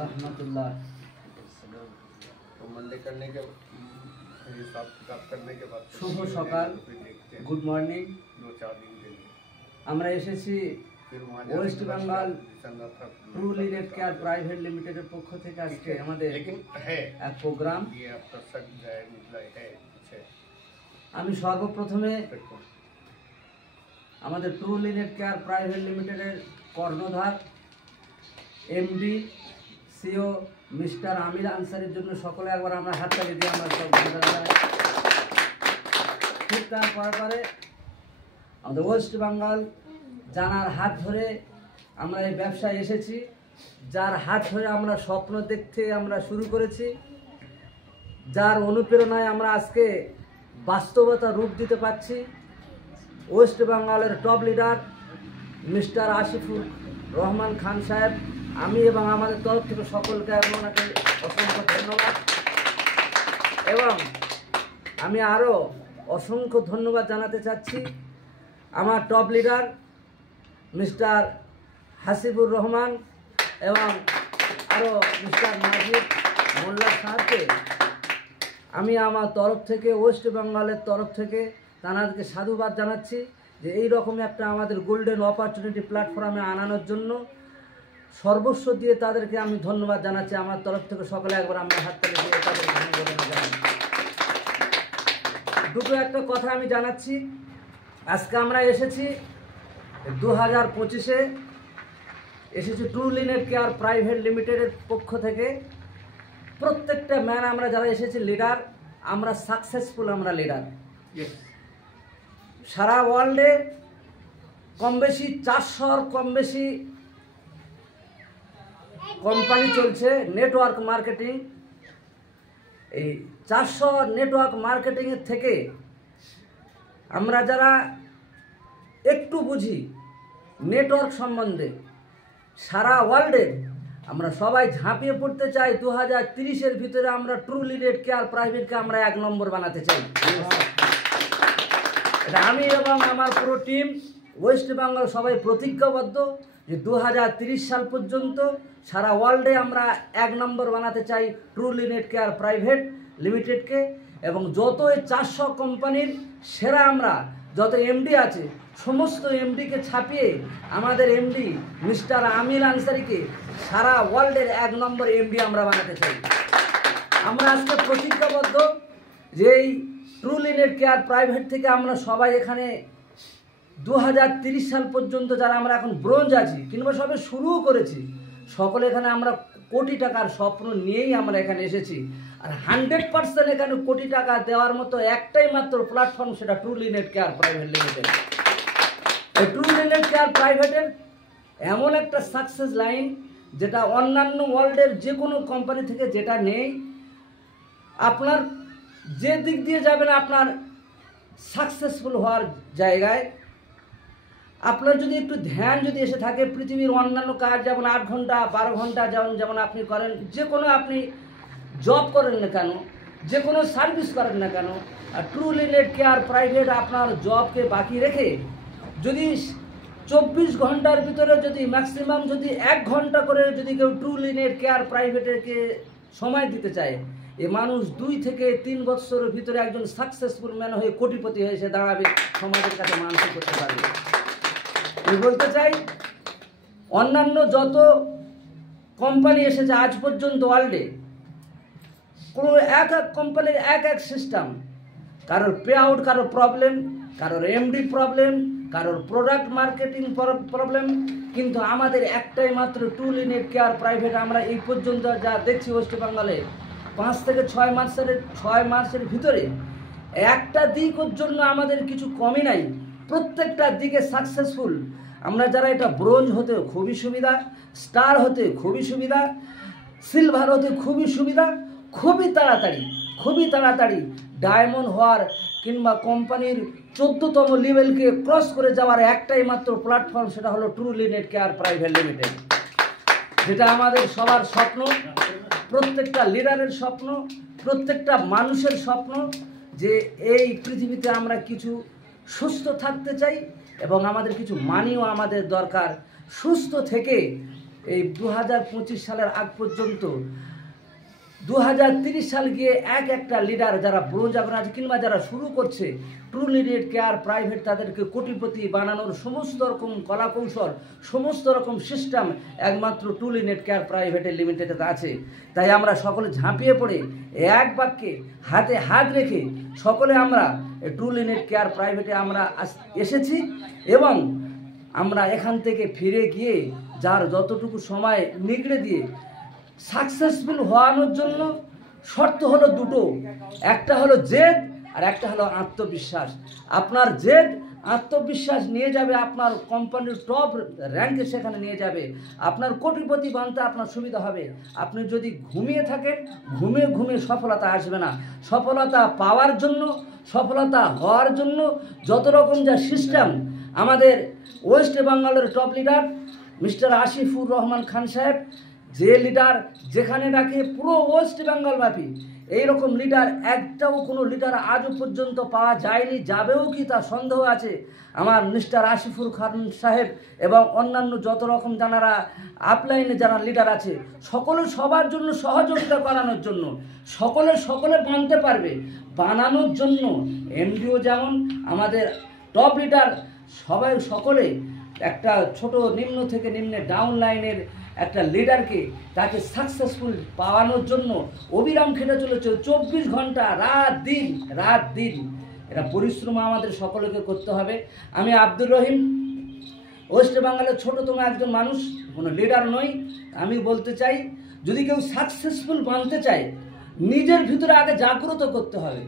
रहमतुल्लाह। तो मंडे करने के हिसाब किताब करने के बाद শুভ সকাল, গুড মর্নিং। 2-4 दिन के लिए আমরা এসেছি फिर वहाँ ওয়েস্ট বেঙ্গল चंदा था ট্রু লিনেট কেয়ার প্রাইভেট লিমিটেডের পক্ষ থেকে আজকে আমাদের लेकिन है এক প্রোগ্রাম। ये आपका सच है निकला है पीछे আমি সর্বপ্রথমে देखो আমাদের ট্রু লিনেট কেয়ার প্রাইভেট লিমিটেডের কর্ণধার এমডি সিও মিস্টার আমির আনসারের জন্য সকলে একবার আমরা হাততালি দিয়ে আমরা সব ঠিক তারপরে আমাদের ওয়েস্ট বেঙ্গল জানার হাত ধরে আমরা এই ব্যবসায় এসেছি, যার হাত ধরে আমরা স্বপ্ন দেখতে আমরা শুরু করেছি, যার অনুপ্রেরণায় আমরা আজকে বাস্তবতা রূপ দিতে পারছি। ওয়েস্ট বেঙ্গলের top leader mister Asifur Rahman Khan সাহেব, আমি এবং আমাদের তরফ থেকে সকলকে ওনাকে অসংখ্য ধন্যবাদ। এবং আমি আরও অসংখ্য ধন্যবাদ জানাতে চাচ্ছি আমার top leader mister Hasibur Rahman এবং আরও মিস্টার নাজিব মোল্লা সাহেবকে আমি আমার তরফ থেকে, ওয়েস্ট বেঙ্গলের তরফ থেকে তাদেরকে সাধুবাদ জানাচ্ছি যে এই রকম একটা আমাদের গোল্ডেন অপরচুনিটি প্ল্যাটফর্মে আনানোর জন্য সর্বস্ব দিয়ে তাদেরকে আমি ধন্যবাদ জানাচ্ছি। আমার তরফ থেকে সকলে একবার আমরা হাততালি দিয়ে তাদেরকে ধন্যবাদ জানাই। দুটো একটা কথা আমি জানাচ্ছি। আজকে আমরা এসেছি 2025-এ এসেছি ট্রু লিনেট কেয়ার প্রাইভেট লিমিটেডের পক্ষ থেকে। প্রত্যেকটা ম্যান আমরা যারা এসেছি লিডার, আমরা সাকসেসফুল, আমরা লিডার। সারা ওয়ার্ল্ডে কম বেশি 400 কম বেশি কোম্পানি চলছে নেটওয়ার্ক মার্কেটিং। এই 400 নেটওয়ার্ক মার্কেটিংয়ের থেকে আমরা যারা একটু বুঝি নেটওয়ার্ক সম্বন্ধে সারা ওয়ার্ল্ডে আমরা সবাই ঝাঁপিয়ে পড়তে চাই। 2030-এর ভিতরে আমরা ট্রু লিনেট কেয়ার প্রাইভেটকে আমরা 1 নম্বর বানাতে চাই। এটা আমি এবং আমার পুরো টিম ওয়েস্ট বেঙ্গল সবাই প্রতিজ্ঞাবদ্ধ যে 2030 সাল পর্যন্ত সারা ওয়ার্ল্ডে আমরা 1 নম্বর বানাতে চাই ট্রু লিনেট কেয়ার প্রাইভেট লিমিটেডকে। এবং যত এই 400 কোম্পানির সেরা আমরা যত এমডি আছে সমস্ত এমডিকে ছাপিয়ে আমাদের এমডি মিস্টার আমির আনসারিকে সারা ওয়ার্ল্ডের 1 নম্বর এমডি আমরা বানাতে চাই। আমরা আজকে প্রতিজ্ঞাবদ্ধ যে এই ট্রু লিনেট কেয়ার প্রাইভেট থেকে আমরা সবাই এখানে 2030 সাল পর্যন্ত যারা আমরা এখন ব্রোঞ্জ আছি কিংবা সবে শুরুও করেছি, সকলে এখানে আমরা কোটি টাকার স্বপ্ন নিয়েই আমরা এখানে এসেছি। আর 100% এখানে কোটি টাকা দেওয়ার মতো একটাই মাত্র প্ল্যাটফর্ম, সেটা True Linet Care Private Limited. এই ট্রু লিনেট কেয়ার প্রাইভেটের এমন একটা সাকসেস লাইন যেটা অন্যান্য ওয়ার্ল্ডের যে কোনো কোম্পানি থেকে যেটা নেই। আপনার যে দিক দিয়ে যাবেন আপনার সাকসেসফুল হওয়ার জায়গায় আপনার যদি একটু ধ্যান যদি এসে থাকে, পৃথিবীর অন্যান্য কাজ যেমন 8 ঘন্টা 12 ঘন্টা যেমন আপনি করেন, যে কোনো আপনি জব করেন না কেন, যে কোনো সার্ভিস করেন না কেন, আর ট্রু লিনেট কেয়ার প্রাইভেট আপনার জবকে বাকি রেখে যদি 24 ঘন্টার ভিতরে যদি ম্যাক্সিমাম যদি 1 ঘন্টা করে যদি কেউ ট্রু লিনেট কেয়ার প্রাইভেটকে সময় দিতে চায়, এ মানুষ 2 থেকে 3 বছরের ভিতরে একজন সাকসেসফুল ম্যান হয়ে কোটিপতি হয়ে এসে দাঁড়াবে, সমাজের কাছে মানসিক করতে পারবে। আমি বলতে চাই অন্যান্য যত কোম্পানি এসেছে আজ পর্যন্ত ওয়ার্ল্ডে, কোনো এক কোম্পানির এক সিস্টেম, কারোর পে আউট, কারোর প্রবলেম, কারোর এমডি প্রবলেম, কারোর প্রোডাক্ট মার্কেটিং প্রবলেম, কিন্তু আমাদের একটাই মাত্র ট্রু লিনেট কেয়ার প্রাইভেট। আমরা এই পর্যন্ত যা দেখছি ওয়েস্ট বেঙ্গলে 5 থেকে 6 মাসের ভিতরে একটা দিকের জন্য আমাদের কিছু কমই নাই, প্রত্যেকটা দিকে সাকসেসফুল। আমরা যারা এটা ব্রোঞ্জ হতে খুবই সুবিধা, স্টার হতে খুবই সুবিধা, সিলভার হতে খুবই সুবিধা, খুবই তাড়াতাড়ি ডায়মন্ড হওয়ার কিংবা কোম্পানির 14তম লেভেলকে ক্রস করে যাওয়ার একটাই মাত্র প্ল্যাটফর্ম, সেটা হলো True Linet Care Private Limited. যেটা আমাদের সবার স্বপ্ন, প্রত্যেকটা লিডারের স্বপ্ন, প্রত্যেকটা মানুষের স্বপ্ন যে এই পৃথিবীতে আমরা কিছু সুস্থ থাকতে চাই এবং আমাদের কিছু মানিও আমাদের দরকার। সুস্থ থেকে এই 2025 সালের আগ পর্যন্ত 2030 সাল গিয়ে একটা লিডার যারা ব্রোঞ্জ এখন আছে কিংবা যারা শুরু করছে ট্রুলি নেট কেয়ার প্রাইভেট, তাদেরকে কোটিপতি বানানোর সমস্ত রকম কলাকৌশল, সমস্ত রকম সিস্টেম একমাত্র ট্রুলি নেট কেয়ার প্রাইভেট লিমিটেডে আছে। তাই আমরা সকলে ঝাঁপিয়ে পড়ে এক বাক্যে হাতে হাত রেখে সকলে আমরা ট্রুলি নেট কেয়ার প্রাইভেটে আমরা এসেছি এবং আমরা এখান থেকে ফিরে গিয়ে যার যতটুকু সময় নিগড়ে দিয়ে সাকসেসফুল হওয়ানোর জন্য শর্ত হলো দুটো, একটা হলো জেদ আর একটা হলো আত্মবিশ্বাস। আপনার জেদ আত্মবিশ্বাস নিয়ে যাবে আপনার কোম্পানির টপ র্যাঙ্কে, সেখানে নিয়ে যাবে, আপনার কোটিপতি বানতে আপনার সুবিধা হবে। আপনি যদি ঘুমিয়ে থাকেন, ঘুমিয়ে সফলতা আসবে না। সফলতা পাওয়ার জন্য, সফলতা হওয়ার জন্য যত রকম যা সিস্টেম আমাদের ওয়েস্ট বেঙ্গলের top leader mister Asifur Rahman Khan সাহেব, যে লিডার যেখানে ডাকে পুরো ওয়েস্ট বেঙ্গল ব্যাপী, এইরকম লিডার একটাও কোনো লিডার আজও পর্যন্ত পাওয়া যায়নি, যাবেও কি তা সন্দেহ আছে। আমার মিস্টার আসিফুর খান সাহেব এবং অন্যান্য যত রকম যারা আপলাইনে যারা লিডার আছে, সকলে সবার জন্য সহযোগিতা করানোর জন্য, সকলে বানতে পারবে, বানানোর জন্য এমডিও যেমন আমাদের টপ লিডার সকলে একটা ছোট নিম্ন থেকে নিম্নে ডাউন লাইনের একটা লিডারকে তাকে সাকসেসফুল পাওয়ানোর জন্য অবিরাম খেটে চলেছে 24 ঘন্টা রাত দিন। এটা পরিশ্রম আমাদের সকলকে করতে হবে। আমি আব্দুর রহিম, ওয়েস্ট বেঙ্গলের ছোটতম একজন মানুষ, কোনো লিডার নই। আমি বলতে চাই, যদি কেউ সাকসেসফুল বানতে চায় নিজের ভিতরে আগে জাগ্রত করতে হবে।